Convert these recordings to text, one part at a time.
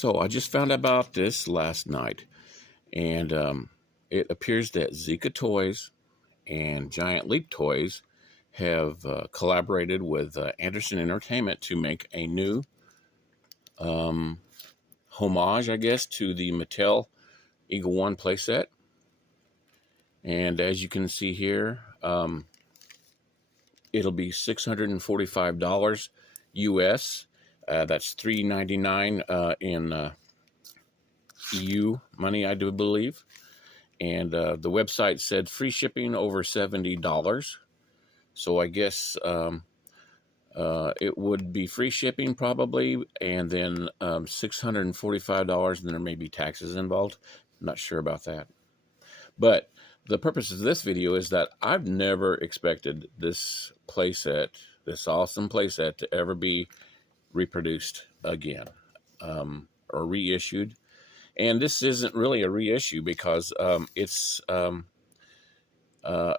So I just found out about this last night, and it appears that Zica Toys and Giant Leap Toys have collaborated with Anderson Entertainment to make a new homage, I guess, to the Mattel Eagle One playset. And as you can see here, it'll be $645 US. That's $399 in EU money, I do believe. And the website said free shipping over $70. So I guess it would be free shipping probably, and then $645, and there may be taxes involved. I'm not sure about that. But the purpose of this video is that I've never expected this playset, this awesome playset, to ever be reproduced again or reissued. And this isn't really a reissue because it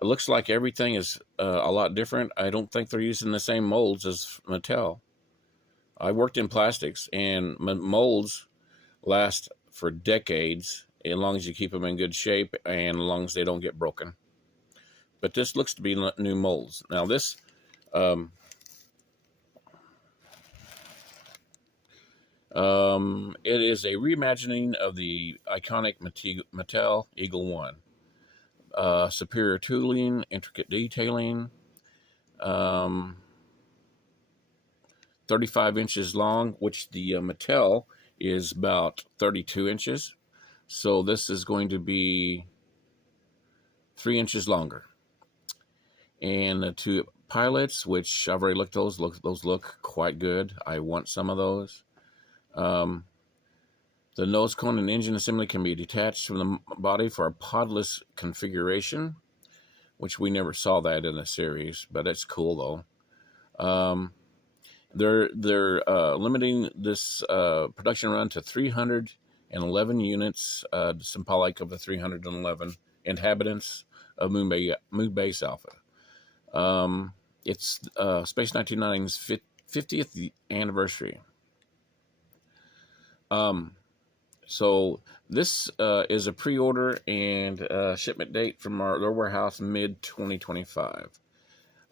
looks like everything is a lot different. I don't think they're using the same molds as Mattel. I worked in plastics, and molds last for decades as long as you keep them in good shape and as long as they don't get broken. But this looks to be new molds. Now this it is a reimagining of the iconic Mattel Eagle One. Superior tooling, intricate detailing, 35 inches long, which the Mattel is about 32 inches. So this is going to be 3 inches longer. And the two pilots, which I've already looked at, those look quite good. I want some of those. The nose cone and engine assembly can be detached from the body for a podless configuration, which we never saw that in the series, but it's cool though. They're limiting this production run to 311 units, symbolic of the 311 inhabitants of Moonbase Alpha. It's Space 1999's 50th anniversary. So this is a pre-order and shipment date from their warehouse mid-2025.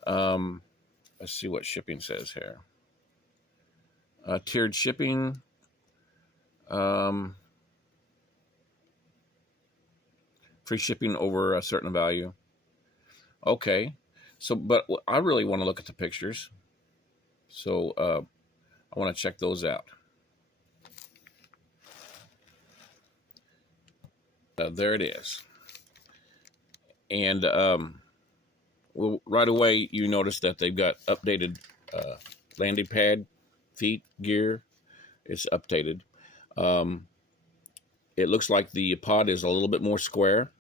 Let's see what shipping says here. Tiered shipping. Free shipping over a certain value. Okay. So, but I really want to look at the pictures. So I want to check those out. There it is. And well, right away you notice that they've got updated landing pad, feet, gear. It's updated. It looks like the pod is a little bit more square.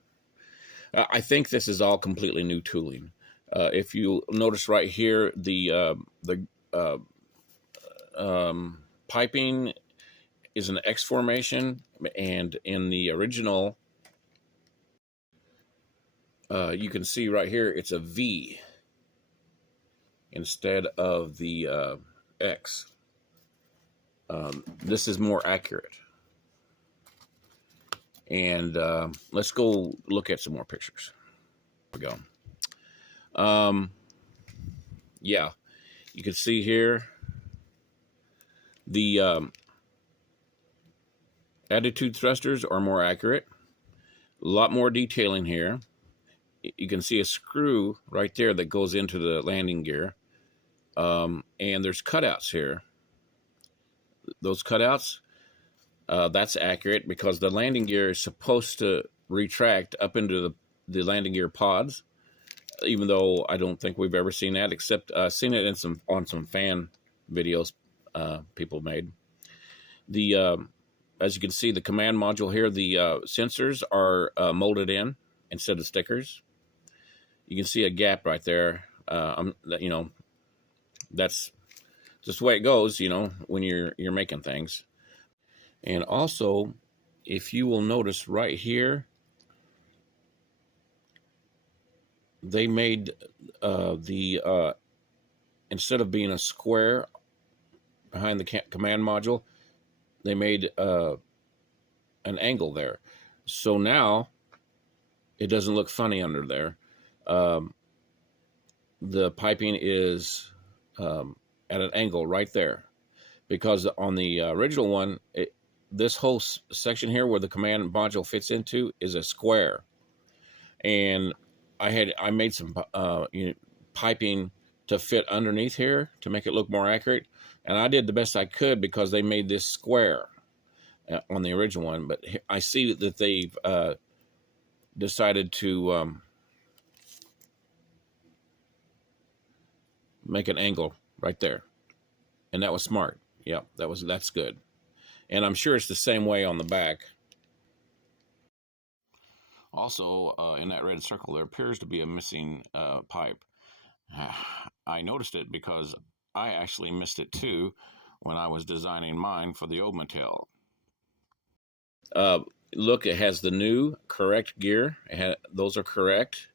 I think this is all completely new tooling. If you notice right here, the piping is an X formation, and in the original, you can see right here, it's a V instead of the X. This is more accurate. And let's go look at some more pictures. Here we go. Yeah, you can see here the attitude thrusters are more accurate. A lot more detailing here. You can see a screw right there that goes into the landing gear. And there's cutouts here. Those cutouts, that's accurate because the landing gear is supposed to retract up into the landing gear pods, even though I don't think we've ever seen that, except seen it in on some fan videos people made. As you can see, the command module here, the sensors are molded in instead of stickers. You can see a gap right there. You know, that's just the way it goes, you know, when you're making things. And also, if you will notice right here, they made instead of being a square behind the command module, they made an angle there. So now it doesn't look funny under there. The piping is at an angle right there, because on the original one, this whole section here where the command module fits into is a square, and I made some piping to fit underneath here to make it look more accurate, and I did the best I could because they made this square on the original one. But I see that they've decided to make an angle right there, and that was smart. Yeah, that's good. And I'm sure it's the same way on the back. Also, in that red circle, there appears to be a missing pipe. I noticed it because I actually missed it too when I was designing mine for the old Mattel. Look, it has the new correct gear. Those are correct.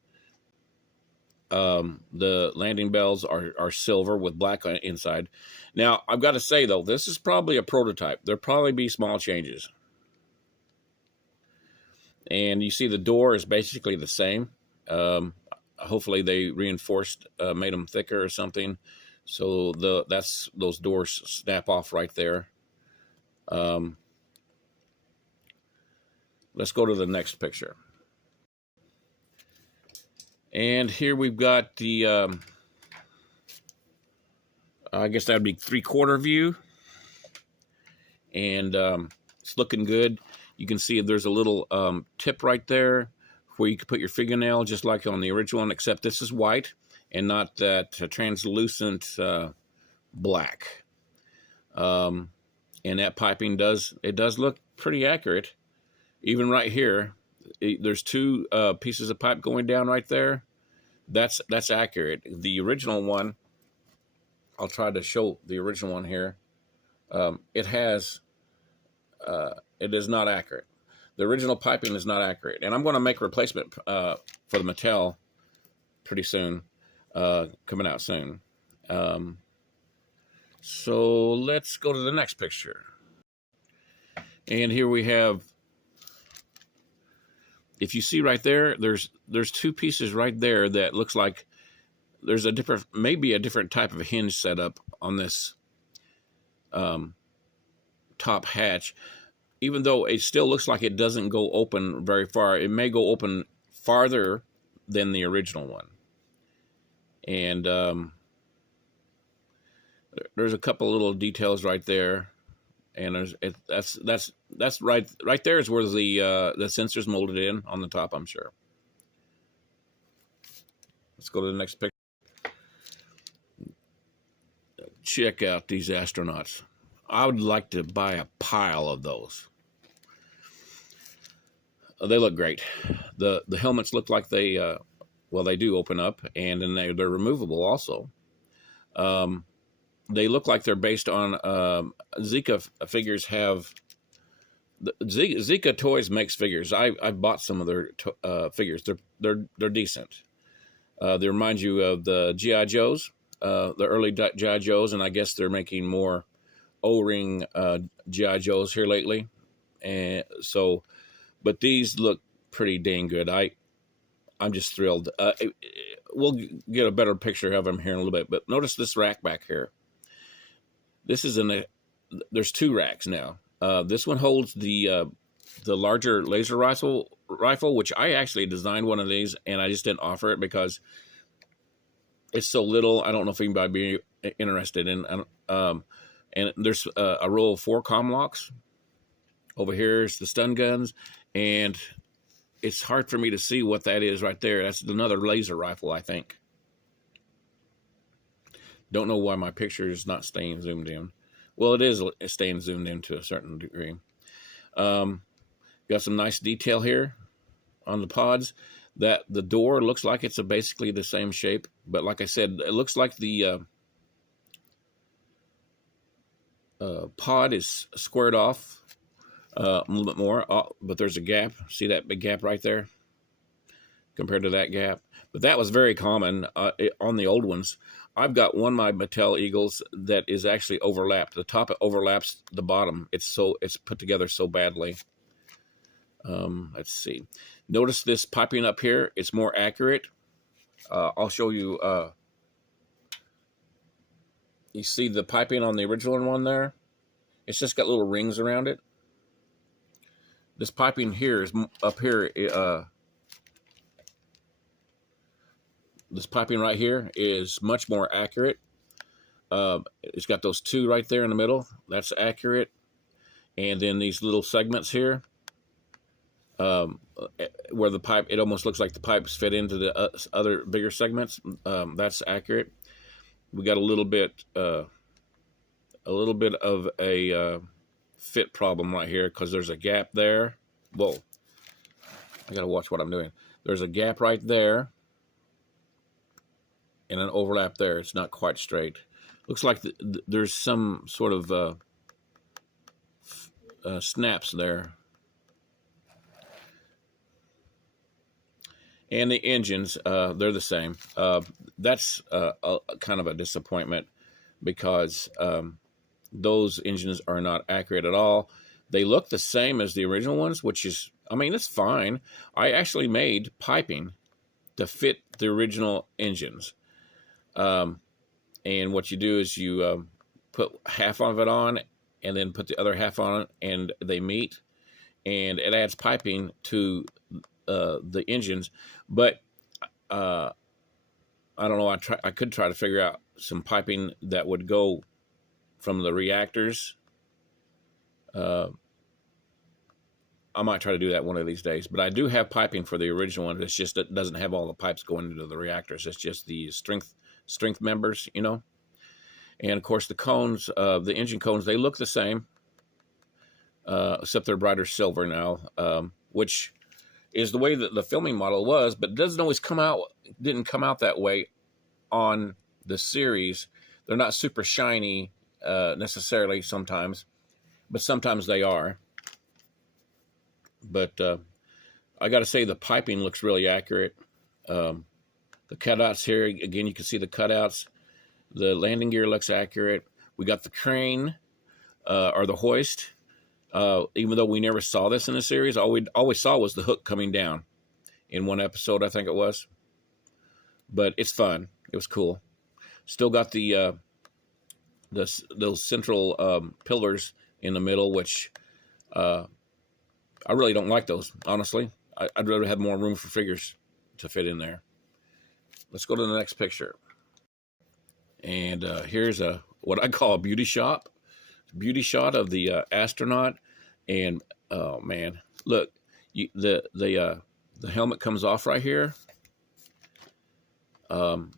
The landing bells are silver with black inside. Now, I've got to say, though, this is probably a prototype. There'll probably be small changes. And you see the door is basically the same. Hopefully they reinforced, made them thicker or something. So those doors snap off right there. Let's go to the next picture. And here we've got the, I guess that would be 3/4 view. And it's looking good. You can see there's a little tip right there where you can put your fingernail, just like on the original one, except this is white and not that translucent black. And that piping does look pretty accurate. Even right here, there's two pieces of pipe going down right there. That's accurate. The original one, I'll try to show the original one here. It is not accurate. The original piping is not accurate. And I'm going to make a replacement for the Mattel pretty soon, coming out soon. So let's go to the next picture. And here we have, if you see right there, there's two pieces right there that looks like there's maybe a different type of hinge setup on this top hatch. Even though it still looks like it doesn't go open very far, it may go open farther than the original one. And there's a couple little details right there, and that's right there is where the sensor's molded in on the top, I'm sure. Let's go to the next picture. Check out these astronauts. I would like to buy a pile of those. They look great. The helmets look like they do open up, and then they're removable also. They look like they're based on Zica figures. Zica Toys makes figures. I bought some of their figures. They're decent. They remind you of the G.I. Joes, the early G.I. Joes, and I guess they're making more O-ring G.I. Joes here lately. And so, but these look pretty dang good. I'm just thrilled. We'll get a better picture of them here in a little bit. But notice this rack back here. This is there's two racks now. This one holds the larger laser rifle, which I actually designed one of these, and I just didn't offer it because it's so little. I don't know if anybody be interested in. And there's a row of 4 comm locks. Over here is the stun guns, and it's hard for me to see what that is right there. That's another laser rifle, I think. Don't know why my picture is not staying zoomed in. Well, it is staying zoomed in to a certain degree. Got some nice detail here on the pods. That the door looks like it's basically the same shape, but like I said, it looks like the pod is squared off a little bit more, but there's a gap. See that big gap right there compared to that gap? But that was very common on the old ones. I've got one of my Mattel Eagles that is actually overlapped. The top overlaps the bottom. It's put together so badly. Let's see. Notice this piping up here. It's more accurate. I'll show you. You see the piping on the original one there? It's just got little rings around it. This piping here is up here. This piping right here is much more accurate. It's got those two right there in the middle. That's accurate. And then these little segments here, where the pipe, it almost looks like the pipes fit into the other bigger segments. That's accurate. We got a little bit of a fit problem right here because there's a gap there. Whoa, I gotta watch what I'm doing. There's a gap right there and an overlap there. It's not quite straight. Looks like there's some sort of snaps there. And the engines, they're the same. That's kind of a disappointment because those engines are not accurate at all. They look the same as the original ones, which is, I mean, it's fine. I actually made piping to fit the original engines. And what you do is you put half of it on and then put the other half on, and they meet, and it adds piping to the engines. But I don't know. I could try to figure out some piping that would go from the reactors. I might try to do that one of these days. But I do have piping for the original one. It's just it doesn't have all the pipes going into the reactors. It's just the strength members, you know. And of course, the cones, the engine cones, they look the same, except they're brighter silver now, which is the way that the filming model was, but it doesn't always didn't come out that way on the series. They're not super shiny necessarily sometimes, but sometimes they are. But I got to say the piping looks really accurate. The cutouts here, again, you can see the cutouts. The landing gear looks accurate. We got the crane or the hoist. Even though we never saw this in the series, all we always saw was the hook coming down in one episode, I think it was. But it's fun. It was cool. Still got those central pillars in the middle, which I really don't like those, honestly. I'd rather have more room for figures to fit in there. Let's go to the next picture. And here's what I call a beauty shot of the astronaut. And oh man, look, the helmet comes off right here. And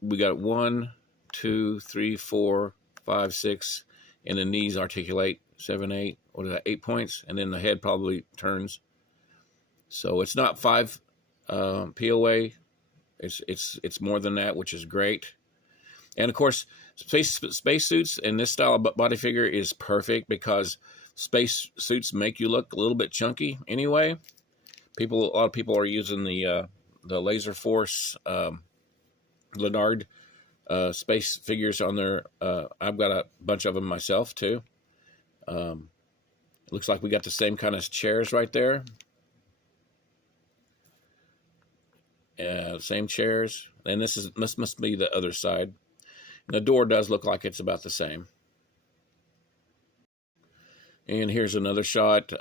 we got 1, 2, 3, 4, 5, 6, and the knees articulate 7, 8. What is that? 8 points, and then the head probably turns. So it's not 5 POA. It's more than that, which is great. And of course, space suits in this style of body figure is perfect because space suits make you look a little bit chunky anyway. A lot of people are using the Laser Force Leonard space figures on their. I've got a bunch of them myself too. Looks like we got the same kind of chairs right there. Same chairs, and this must be the other side. And the door does look like it's about the same. And here's another shot.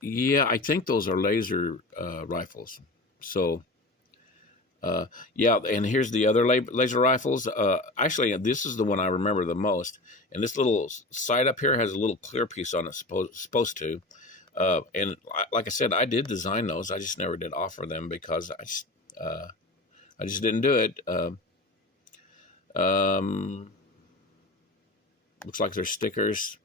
Yeah, I think those are laser rifles. So, yeah, and here's the other laser rifles. Actually, this is the one I remember the most. And this little side up here has a little clear piece on it, supposed to. And like I said, I did design those. I just never did offer them because I just didn't do it. Looks like there's stickers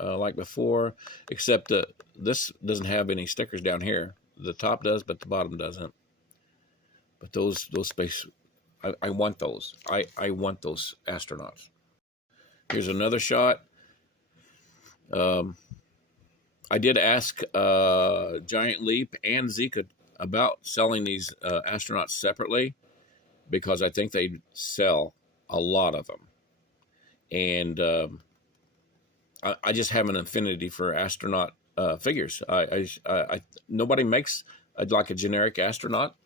like before, except this doesn't have any stickers down here. The top does, but the bottom doesn't. But those space, I want those. I want those astronauts. Here's another shot. I did ask Giant Leap and Zica about selling these astronauts separately, because I think they sell a lot of them. And I just have an affinity for astronaut figures. Nobody makes like a generic astronaut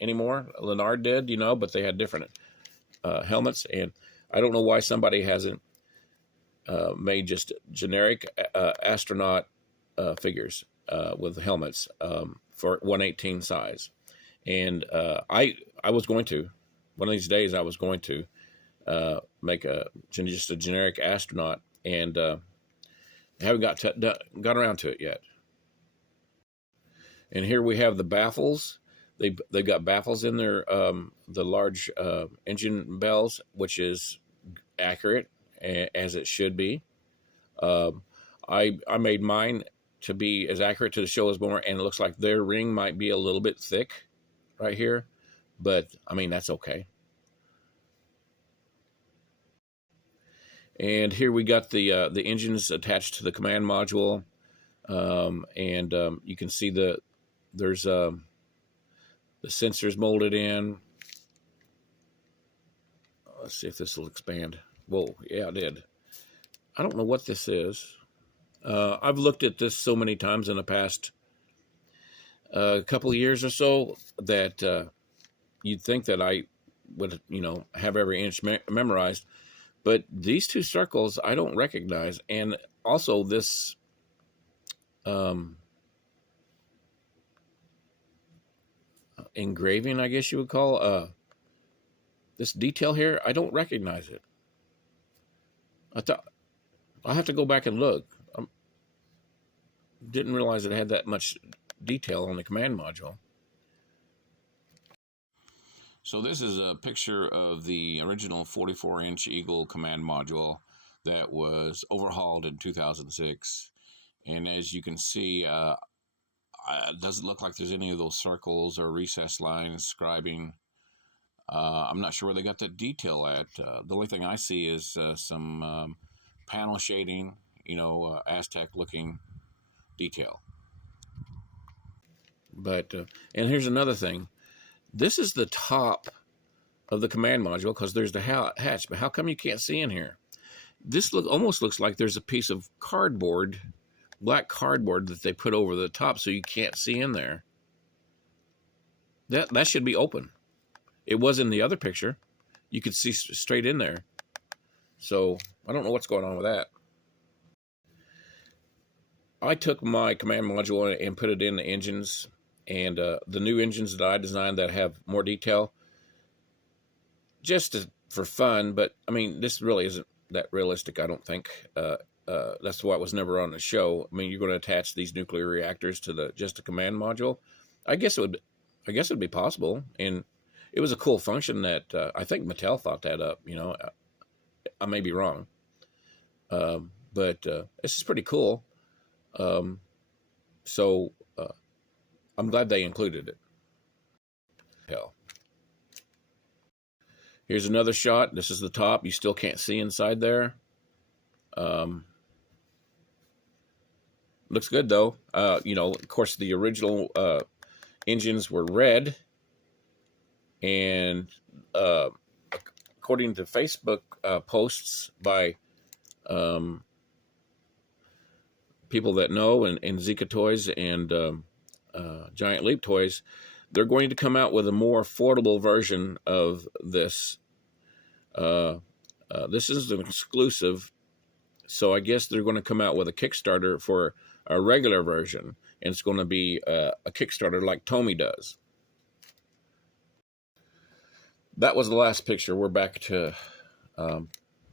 anymore. Leonard did, but they had different helmets, and I don't know why somebody hasn't made just generic astronaut figures with helmets for 1/18 size. And I was going to, one of these days, I was going to make just a generic astronaut, and haven't got around to it yet. And here we have the baffles. They've got baffles in their the large engine bells, which is accurate as it should be. I made mine to be as accurate to the show as more, and it looks like their ring might be a little bit thick right here, but I mean that's okay. And here we got the engines attached to the command module, and you can see there's the sensors molded in. Let's see if this will expand. Whoa, yeah, it did. I don't know what this is. I've looked at this so many times in the past couple of years or so that you'd think that I would, have every inch memorized. But these two circles I don't recognize. And also this engraving, I guess you would call, this detail here, I don't recognize it. I'll have to go back and look. Didn't realize it had that much detail on the command module. So this is a picture of the original 44-inch Eagle command module that was overhauled in 2006. And as you can see, it doesn't look like there's any of those circles or recessed lines scribing. I'm not sure where they got that detail at. The only thing I see is some panel shading, Aztec-looking detail. But and here's another thing. This is the top of the command module because there's the hatch. But how come you can't see in here? This almost looks like there's a piece of cardboard, black cardboard that they put over the top so you can't see in there. That should be open. It was in the other picture. You could see straight in there. So I don't know what's going on with that. I took my command module and put it in the engines, and the new engines that I designed that have more detail, just for fun. But I mean, this really isn't that realistic, I don't think. That's why it was never on the show. I mean, you're going to attach these nuclear reactors to just a command module. I guess it'd be possible, and it was a cool function that I think Mattel thought that up. I may be wrong, but this is pretty cool. So I'm glad they included it. Hell. Here's another shot. This is the top. You still can't see inside there. Looks good though. Of course, the original engines were red, and according to Facebook posts by people that know, and Zica Toys and Giant Leap Toys, they're going to come out with a more affordable version of this. This is an exclusive, so I guess they're going to come out with a Kickstarter for a regular version, and it's going to be a Kickstarter like Tomy does. That was the last picture. We're back to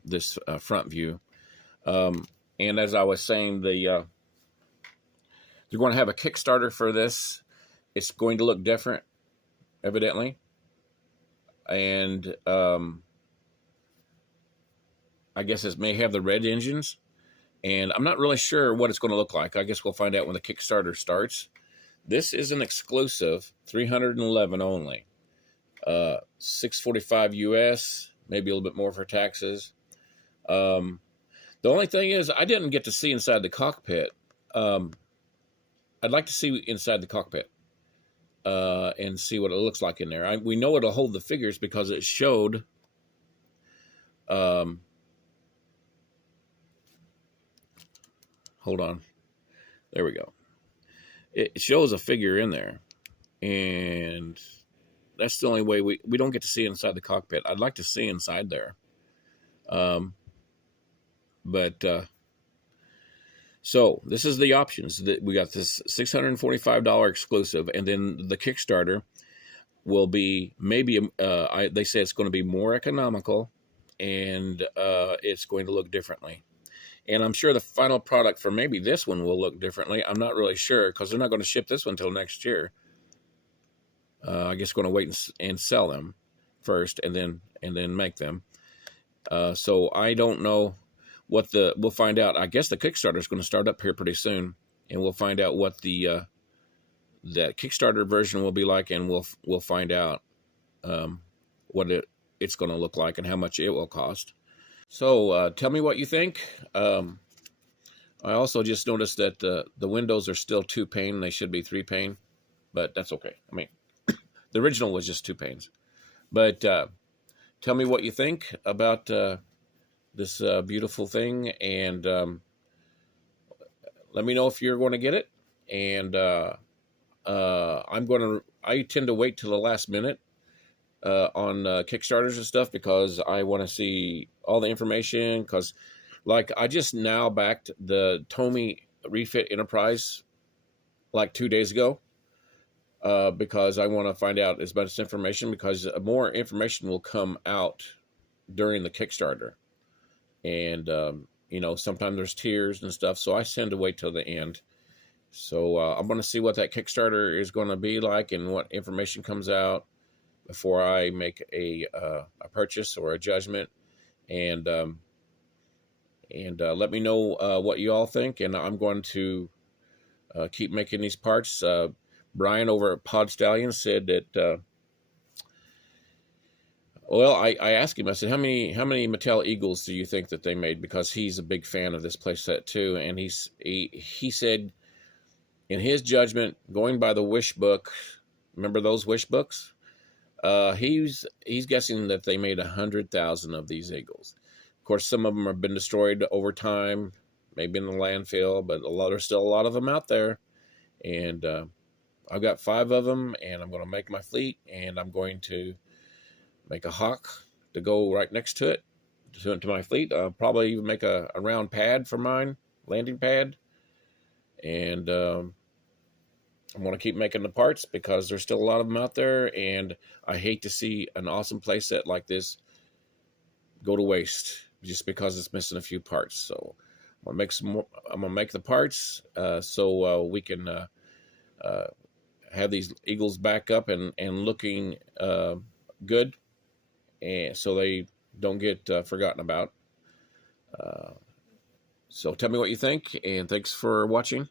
this front view. And as I was saying, they're going to have a Kickstarter for this. It's going to look different, evidently. And I guess it may have the red engines. And I'm not really sure what it's going to look like. I guess we'll find out when the Kickstarter starts. This is an exclusive, 311 only. $645 US, maybe a little bit more for taxes. The only thing is, I didn't get to see inside the cockpit. I'd like to see inside the cockpit. and see what it looks like in there. We know it'll hold the figures because it showed. Hold on. There we go. It shows a figure in there, and that's the only way we don't get to see inside the cockpit. I'd like to see inside there. So this is the options that we got. This $645 exclusive, and then the Kickstarter will be maybe they say it's going to be more economical, and it's going to look differently. And I'm sure the final product for maybe this one will look differently. I'm not really sure because they're not going to ship this one until next year. I guess going to wait and sell them first, and then make them. So I don't know what we'll find out. I guess the Kickstarter is going to start up here pretty soon, and we'll find out what the that Kickstarter version will be like, and we'll find out what it's going to look like and how much it will cost. So tell me what you think. I also just noticed that the windows are still 2 pane. They should be 3 pane, but that's okay. I mean, the original was just 2 panes. But tell me what you think about this beautiful thing, and let me know if you're going to get it. And I tend to wait till the last minute on Kickstarters and stuff because I want to see all the information. Because, like, I just now backed the Tomy Refit Enterprise like 2 days ago because I want to find out as much information, because more information will come out during the Kickstarter. And, you know, sometimes there's tiers and stuff, so I tend to wait till the end. So I'm going to see what that Kickstarter is going to be like and what information comes out before I make a purchase or a judgment. And let me know what you all think. And I'm going to keep making these parts. Brian over at Pod Stallion said that, well, I asked him, I said, how many Mattel Eagles do you think that they made? Because he's a big fan of this playset too. And he said, in his judgment, going by the Wish book, remember those Wish books? He's guessing that they made 100,000 of these Eagles. Of course, some of them have been destroyed over time, maybe in the landfill, but there's still a lot of them out there. And I've got 5 of them, and I'm going to make my fleet, and I'm going to make a Hawk to go right next to it, to my fleet. I'll probably even make a round pad for mine, landing pad. And I'm going to keep making the parts because there's still a lot of them out there, and I hate to see an awesome playset like this go to waste just because it's missing a few parts. So I'm going to make some more. I'm going to make the parts so we can have these Eagles back up and looking good, and so they don't get forgotten about. So tell me what you think, and thanks for watching.